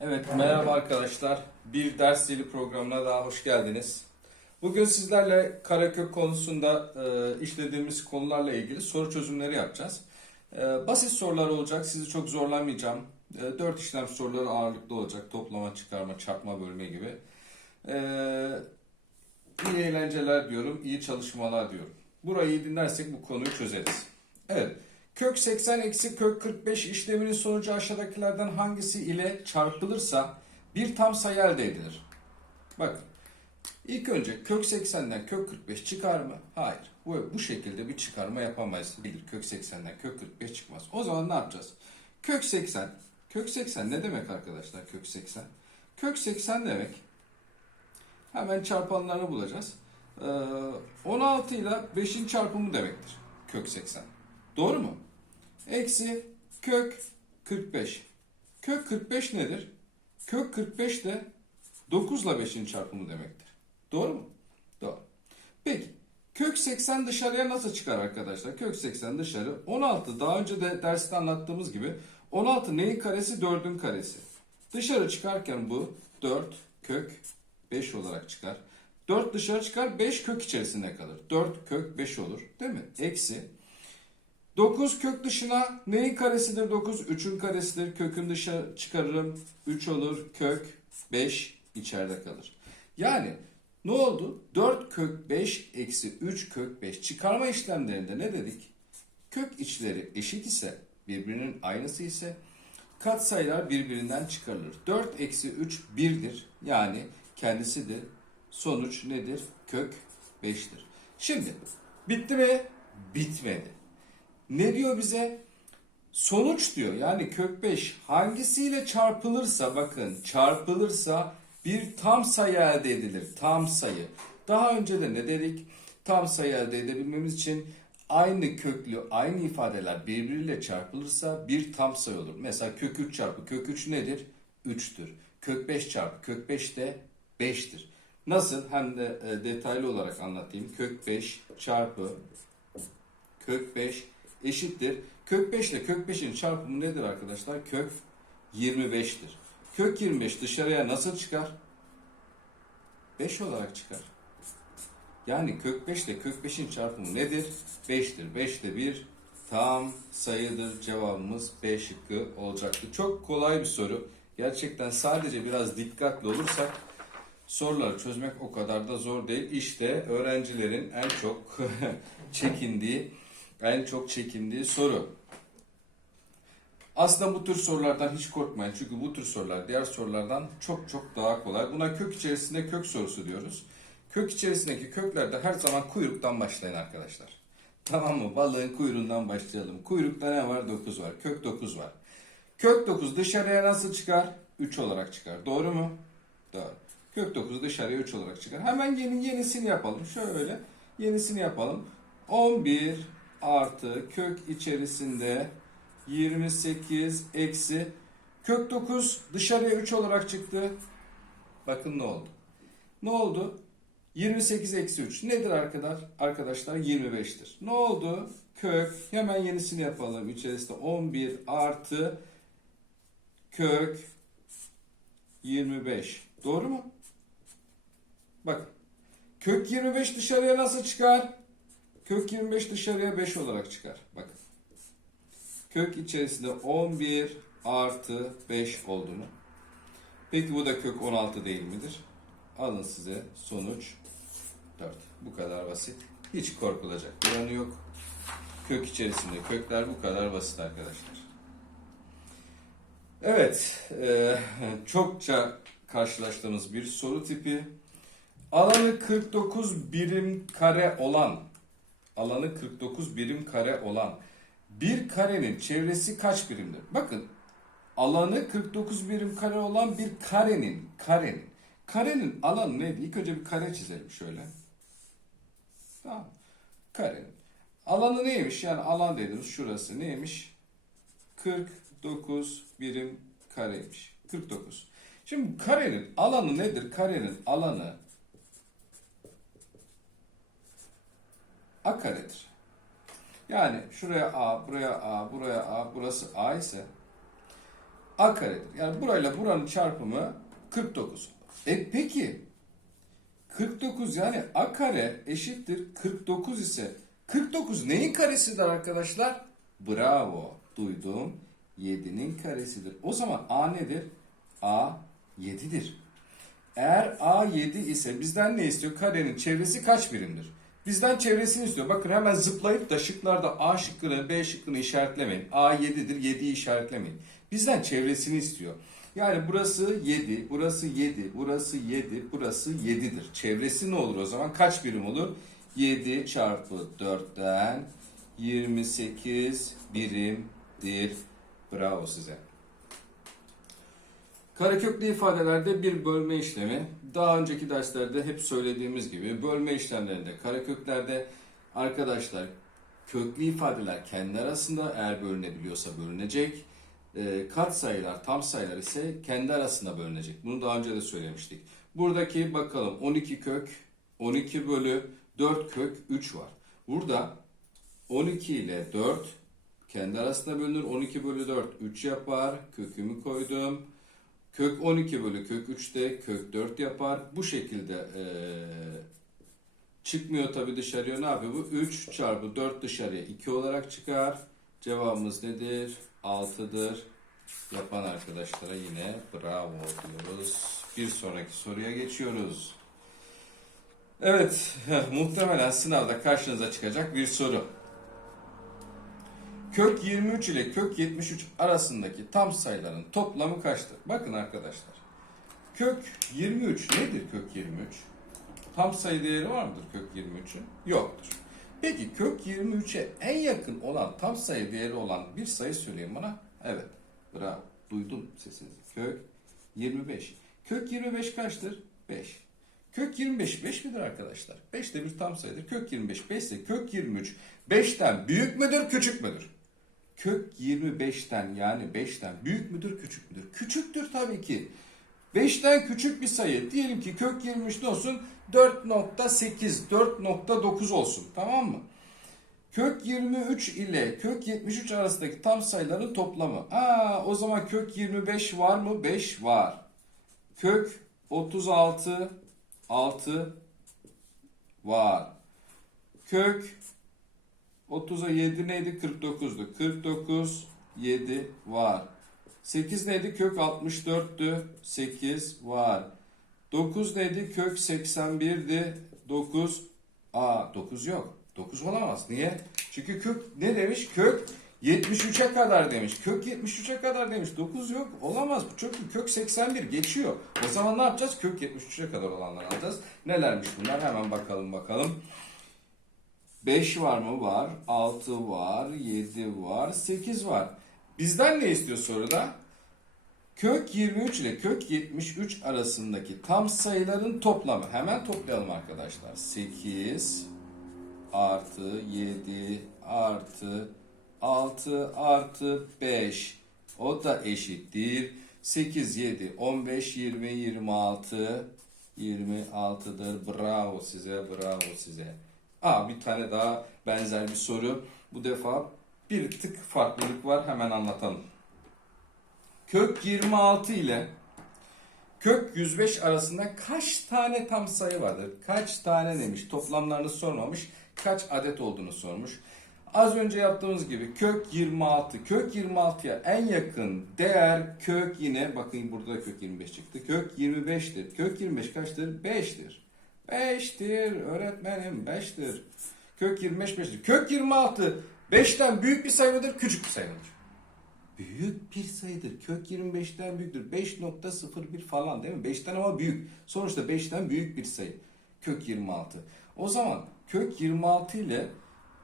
Evet, merhaba arkadaşlar. Bir ders dili programına daha hoş geldiniz. Bugün sizlerle karekök konusunda e, işlediğimiz konularla ilgili soru çözümleri yapacağız. E, basit sorular olacak, sizi çok zorlamayacağım. E, dört işlem soruları ağırlıklı olacak. Toplama, çıkarma, çarpma, bölme gibi. E, iyi eğlenceler diyorum, iyi çalışmalar diyorum. Burayı dinlersek bu konuyu çözeriz. Evet. Kök 80 eksi kök 45 işleminin sonucu aşağıdakilerden hangisi ile çarpılırsa bir tam sayı elde edilir? Bakın. İlk önce kök 80'den kök 45 çıkar mı? Hayır. Bu, bu şekilde bir çıkarma yapamayız. Bilir kök 80'den kök 45 çıkmaz. O zaman ne yapacağız? Kök 80. Kök 80 ne demek arkadaşlar kök 80? Kök 80 demek. Hemen çarpanlarını bulacağız. Ee, 16 ile 5'in çarpımı demektir. Kök 80. Doğru mu? Eksi kök 45. Kök 45 nedir? Kök 45 de 9 ile 5'in çarpımı demektir. Doğru mu? Doğru. Peki kök 80 dışarıya nasıl çıkar arkadaşlar? Kök 80 dışarı 16 daha önce de derste anlattığımız gibi 16 neyin karesi? 4'ün karesi. Dışarı çıkarken bu 4 kök 5 olarak çıkar. 4 dışarı çıkar 5 kök içerisinde kalır. 4 kök 5 olur değil mi? Eksi 9 kök dışına neyin karesidir 9? 3'ün karesidir. Kökün dışarı çıkarırım. 3 olur. Kök 5 içeride kalır. Yani ne oldu? 4 kök 5 eksi 3 kök 5 çıkarma işlemlerinde ne dedik? Kök içleri eşit ise birbirinin aynısı ise katsayılar birbirinden çıkarılır. 4 eksi 3 1'dir. Yani kendisidir. Sonuç nedir? Kök 5'tir. Şimdi bitti mi? Bitmedi. Ne diyor bize? Sonuç diyor. Yani kök 5 hangisiyle çarpılırsa bakın çarpılırsa bir tam sayı elde edilir. Tam sayı. Daha önce de ne dedik? Tam sayı elde edebilmemiz için aynı köklü aynı ifadeler birbiriyle çarpılırsa bir tam sayı olur. Mesela kök 3 çarpı kök 3 nedir? 3'tür. Kök 5 çarpı kök 5 de 5'tir. Nasıl? Hem de e, detaylı olarak anlatayım. Kök 5 çarpı kök 5 eşittir. Kök 5 ile kök 5'in çarpımı nedir arkadaşlar? Kök 25'tir. Kök 25 dışarıya nasıl çıkar? 5 olarak çıkar. Yani kök 5 ile kök 5'in çarpımı nedir? 5'tir. 5 de bir tam sayıdır. Cevabımız B şıkkı olacaktı. Çok kolay bir soru. Gerçekten sadece biraz dikkatli olursak soruları çözmek o kadar da zor değil. İşte öğrencilerin en çok çekindiği en çok çekindiği soru. Aslında bu tür sorulardan hiç korkmayın. Çünkü bu tür sorular diğer sorulardan çok çok daha kolay. Buna kök içerisinde kök sorusu diyoruz. Kök içerisindeki köklerde her zaman kuyruktan başlayın arkadaşlar. Tamam mı? Balığın kuyruğundan başlayalım. Kuyrukta ne var? 9 var. Kök 9 var. Kök 9 dışarıya nasıl çıkar? 3 olarak çıkar. Doğru mu? Doğru. Kök 9 dışarıya 3 olarak çıkar. Hemen yeni yenisini yapalım. Şöyle yenisini yapalım. 11 artı kök içerisinde 28 eksi kök 9 dışarıya 3 olarak çıktı. Bakın ne oldu? Ne oldu? 28 eksi 3 nedir arkadaşlar? Arkadaşlar 25'tir. Ne oldu? Kök hemen yenisini yapalım. İçerisinde 11 artı kök 25. Doğru mu? Bakın. Kök 25 dışarıya nasıl çıkar? Kök 25 dışarıya 5 olarak çıkar. Bakın. Kök içerisinde 11 artı 5 oldu mu? Peki bu da kök 16 değil midir? Alın size sonuç 4. Bu kadar basit. Hiç korkulacak bir yanı yok. Kök içerisinde kökler bu kadar basit arkadaşlar. Evet, e, çokça karşılaştığımız bir soru tipi. Alanı 49 birim kare olan alanı 49 birim kare olan bir karenin çevresi kaç birimdir? Bakın alanı 49 birim kare olan bir karenin karenin karenin alanı neydi? İlk önce bir kare çizelim şöyle. Tamam. Karenin. Alanı neymiş? Yani alan dediniz şurası neymiş? 49 birim kareymiş. 49. Şimdi karenin alanı nedir? Karenin alanı a karedir. Yani şuraya a, buraya a, buraya a, burası a ise a karedir. Yani burayla buranın çarpımı 49. E peki 49 yani a kare eşittir 49 ise 49 neyin karesidir arkadaşlar? Bravo. Duydum. 7'nin karesidir. O zaman a nedir? a 7'dir. Eğer a 7 ise bizden ne istiyor? Karenin çevresi kaç birimdir? Bizden çevresini istiyor. Bakın hemen zıplayıp da şıklarda A şıkkını, B şıkkını işaretlemeyin. A 7'dir, 7'yi işaretlemeyin. Bizden çevresini istiyor. Yani burası 7, burası 7, burası 7, burası 7'dir. Çevresi ne olur o zaman? Kaç birim olur? 7 çarpı 4'ten 28 birimdir. Bravo size. Kareköklü ifadelerde bir bölme işlemi. Daha önceki derslerde hep söylediğimiz gibi bölme işlemlerinde kareköklerde arkadaşlar köklü ifadeler kendi arasında eğer bölünebiliyorsa bölünecek. E, kat sayılar, tam sayılar ise kendi arasında bölünecek. Bunu daha önce de söylemiştik. Buradaki bakalım 12 kök 12 bölü 4 kök 3 var. Burada 12 ile 4 kendi arasında bölünür. 12 bölü 4 3 yapar. Kökümü koydum. Kök 12 bölü kök 3 de kök 4 yapar. Bu şekilde eee, çıkmıyor tabii dışarıya. Ne yapıyor bu? 3 çarpı 4 dışarıya 2 olarak çıkar. Cevabımız nedir? 6'dır. Yapan arkadaşlara yine bravo diyoruz. Bir sonraki soruya geçiyoruz. Evet, muhtemelen sınavda karşınıza çıkacak bir soru. Kök 23 ile kök 73 arasındaki tam sayıların toplamı kaçtır? Bakın arkadaşlar. Kök 23 nedir kök 23? Tam sayı değeri var mıdır kök 23'ün? Yoktur. Peki kök 23'e en yakın olan tam sayı değeri olan bir sayı söyleyin bana. Evet. Bravo. Duydum sesinizi. Kök 25. Kök 25 kaçtır? 5. Kök 25 5 midir arkadaşlar? 5 de bir tam sayıdır. Kök 25 5 ise kök 23 5'ten büyük müdür küçük müdür? Kök 25'ten yani 5'ten büyük müdür küçük müdür? Küçüktür tabii ki. 5'ten küçük bir sayı. Diyelim ki kök 23 ne olsun? 4.8, 4.9 olsun. Tamam mı? Kök 23 ile kök 73 arasındaki tam sayıların toplamı. Aa, o zaman kök 25 var mı? 5 var. Kök 36 6 var. Kök 30'a 7 neydi? 49'du. 49 7 var. 8 neydi? Kök 64'tü. 8 var. 9 neydi? Kök 81'di. 9 Aa 9 yok. 9 olamaz. Niye? Çünkü kök ne demiş? Kök 73'e kadar demiş. Kök 73'e kadar demiş. 9 yok. Olamaz. Çünkü kök 81 geçiyor. O zaman ne yapacağız? Kök 73'e kadar olanları alacağız. Nelermiş bunlar? Hemen bakalım bakalım. 5 var mı? Var. 6 var. 7 var. 8 var. Bizden ne istiyor soruda? Kök 23 ile kök 73 arasındaki tam sayıların toplamı. Hemen toplayalım arkadaşlar. 8 artı 7 artı 6 artı 5. O da eşittir. 8, 7, 15, 20, 26. 26'dır. Bravo size, bravo size. Aa bir tane daha benzer bir soru. Bu defa bir tık farklılık var. Hemen anlatalım. Kök 26 ile kök 105 arasında kaç tane tam sayı vardır? Kaç tane demiş. Toplamlarını sormamış. Kaç adet olduğunu sormuş. Az önce yaptığımız gibi kök 26. Kök 26'ya en yakın değer kök yine bakın burada da kök 25 çıktı. Kök 25'tir. Kök 25 kaçtır? 5'tir. 5'tir öğretmenim 5'tir. Kök 25 5'tir. Kök 26 5'ten büyük bir sayı mıdır? Küçük bir sayı mıdır? Büyük bir sayıdır. Kök 25'ten büyüktür. 5.01 falan değil mi? 5'ten ama büyük. Sonuçta 5'ten büyük bir sayı. Kök 26. O zaman kök 26 ile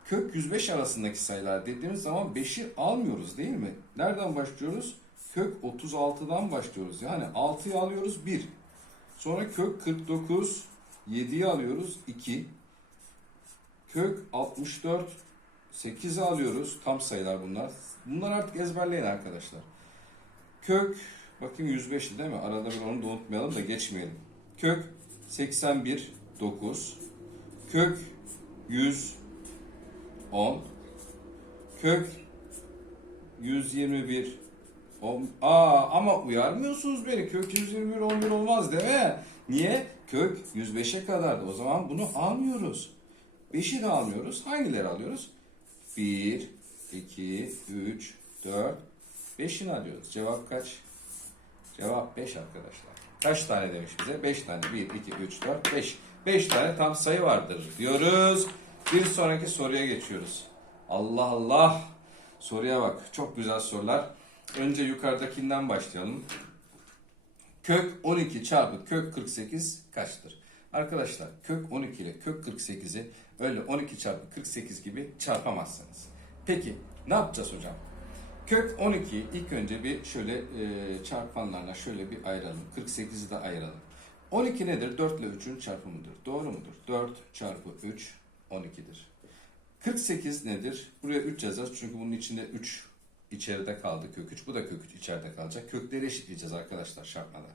kök 105 arasındaki sayılar dediğimiz zaman 5'i almıyoruz değil mi? Nereden başlıyoruz? Kök 36'dan başlıyoruz. Yani 6'yı alıyoruz 1. Sonra kök 49 7'yi alıyoruz 2. Kök 64 8'i alıyoruz. Tam sayılar bunlar. Bunlar artık ezberleyin arkadaşlar. Kök bakayım 105'ti değil mi? Arada bir onu da unutmayalım da geçmeyelim. Kök 81 9. Kök 100 10. Kök 121 On, aa ama uyarmıyorsunuz beni. Kök 121 11 olmaz değil mi? Niye? Kök 105'e kadardı. O zaman bunu almıyoruz. 5'i de almıyoruz. Hangileri alıyoruz? 1, 2, 3, 4, 5'ini alıyoruz. Cevap kaç? Cevap 5 arkadaşlar. Kaç tane demiş bize? 5 tane. 1, 2, 3, 4, 5. 5 tane tam sayı vardır diyoruz. Bir sonraki soruya geçiyoruz. Allah Allah. Soruya bak. Çok güzel sorular. Önce yukarıdakinden başlayalım. Kök 12 çarpı kök 48 kaçtır? Arkadaşlar kök 12 ile kök 48'i öyle 12 çarpı 48 gibi çarpamazsınız. Peki ne yapacağız hocam? Kök 12 ilk önce bir şöyle e, çarpanlarla şöyle bir ayıralım. 48'i de ayıralım. 12 nedir? 4 ile 3'ün çarpımıdır. Doğru mudur? 4 çarpı 3 12'dir. 48 nedir? Buraya 3 yazacağız çünkü bunun içinde 3 içeride kaldı kök 3. Bu da kök 3 içeride kalacak. Kökleri eşitleyeceğiz arkadaşlar çarpmada.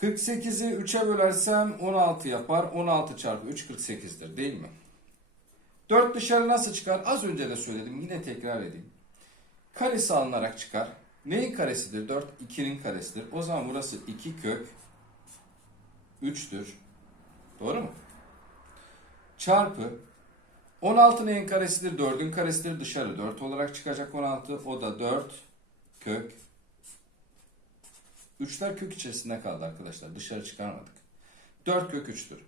48'i 3'e bölersem 16 yapar. 16 çarpı 3 48'dir değil mi? 4 dışarı nasıl çıkar? Az önce de söyledim. Yine tekrar edeyim. Karesi alınarak çıkar. Neyin karesidir? 4. 2'nin karesidir. O zaman burası 2 kök 3'tür. Doğru mu? Çarpı 16 neyin karesidir? 4'ün karesidir. Dışarı 4 olarak çıkacak 16. O da 4 kök. 3'ler kök içerisinde kaldı arkadaşlar. Dışarı çıkarmadık. 4 kök 3'tür.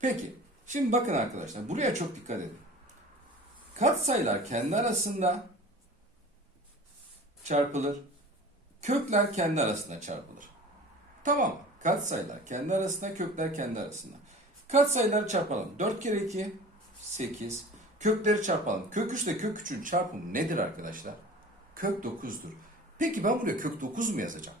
Peki. Şimdi bakın arkadaşlar. Buraya çok dikkat edin. Katsayılar kendi arasında çarpılır. Kökler kendi arasında çarpılır. Tamam? Katsayılar kendi arasında, kökler kendi arasında. Katsayıları çarpalım. 4 kere 2, 8. Kökleri çarpalım. Kök 3 ile kök 3'ün çarpımı nedir arkadaşlar? Kök 9'dur. Peki ben buraya kök 9 mu yazacağım?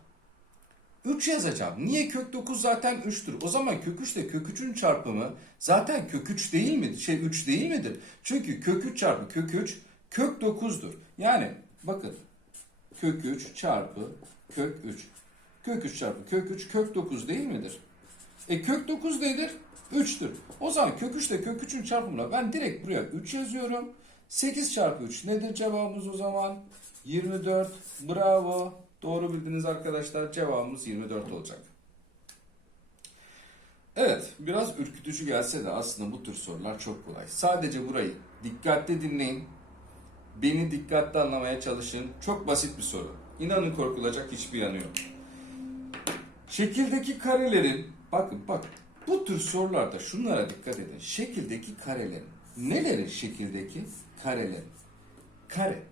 3 yazacağım. Niye kök 9 zaten 3'tür? O zaman kök 3 ile kök 3'ün çarpımı zaten kök 3 değil midir? Şey 3 değil midir? Çünkü kök 3 çarpı kök 3 kök 9'dur. Yani bakın kök 3 çarpı kök 3. Kök 3 çarpı kök 3 kök 9 değil midir? E kök 9 nedir? 3'tür. O zaman kök 3 ile kök 3'ün çarpımına ben direkt buraya 3 yazıyorum. 8 çarpı 3 nedir cevabımız o zaman? 24. Bravo. Doğru bildiniz arkadaşlar. Cevabımız 24 olacak. Evet, biraz ürkütücü gelse de aslında bu tür sorular çok kolay. Sadece burayı dikkatli dinleyin. Beni dikkatli anlamaya çalışın. Çok basit bir soru. İnanın korkulacak hiçbir yanı yok. Şekildeki karelerin, bakın bak bu tür sorularda şunlara dikkat edin. Şekildeki karelerin, neleri şekildeki karelerin? Kare.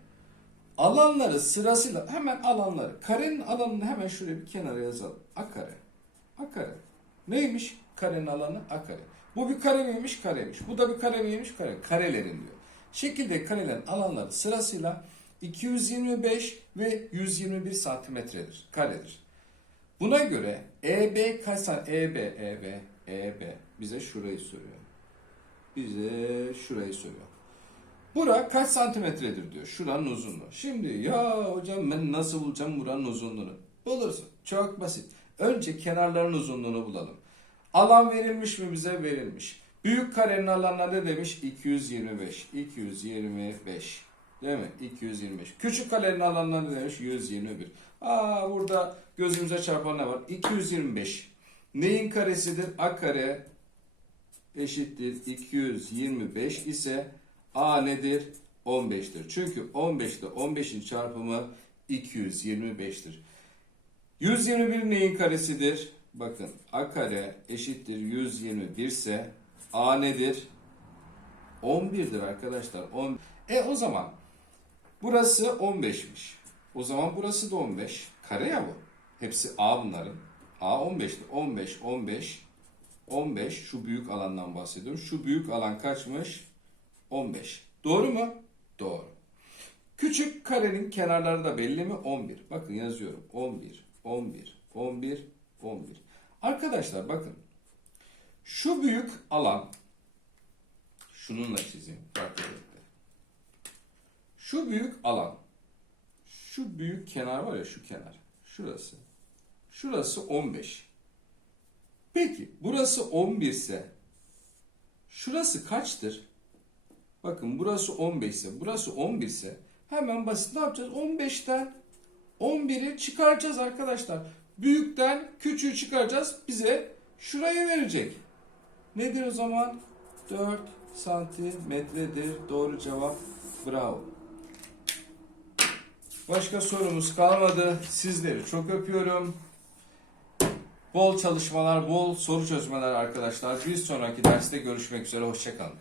Alanları sırasıyla hemen alanları. Karenin alanını hemen şuraya bir kenara yazalım. A kare. A kare. Neymiş? Karenin alanı A kare. Bu bir kare miymiş? Kareymiş. Bu da bir kare miymiş? Kare. Karelerin diyor. Şekilde karelerin alanları sırasıyla 225 ve 121 santimetredir. Karedir. Buna göre EB kaç? EB, EB, EB bize şurayı soruyor. Bize şurayı soruyor. Bura kaç santimetredir diyor. Şuranın uzunluğu. Şimdi ya hocam ben nasıl bulacağım buranın uzunluğunu? Bulursun. Çok basit. Önce kenarların uzunluğunu bulalım. Alan verilmiş mi bize? Verilmiş. Büyük karenin alanına ne demiş? 225. 225. Değil mi? 225. Küçük karenin alanına ne demiş? 121. Aa burada gözümüze çarpan ne var? 225. Neyin karesidir? A kare eşittir 225 ise A nedir? 15'tir. Çünkü 15 ile 15'in çarpımı 225'tir. 121 neyin karesidir? Bakın A kare eşittir 121 ise A nedir? 11'dir arkadaşlar. 10. E o zaman burası 15'miş. O zaman burası da 15. Kare ya bu. Hepsi A bunların. A 15'ti. 15, 15, 15. Şu büyük alandan bahsediyorum. Şu büyük alan kaçmış? 15. Doğru mu? Doğru. Küçük karenin kenarları da belli mi? 11. Bakın yazıyorum. 11, 11, 11, 11. Arkadaşlar bakın. Şu büyük alan şununla çizeyim. Farklı. Şu büyük alan şu büyük kenar var ya şu kenar. Şurası. Şurası 15. Peki burası 11 ise şurası kaçtır? Bakın burası 15 ise burası 11 ise hemen basit ne yapacağız? 15'ten 11'i çıkaracağız arkadaşlar. Büyükten küçüğü çıkaracağız. Bize şurayı verecek. Nedir o zaman? 4 santimetredir. Doğru cevap. Bravo. Başka sorumuz kalmadı. Sizleri çok öpüyorum. Bol çalışmalar, bol soru çözmeler arkadaşlar. Bir sonraki derste görüşmek üzere. Hoşçakalın.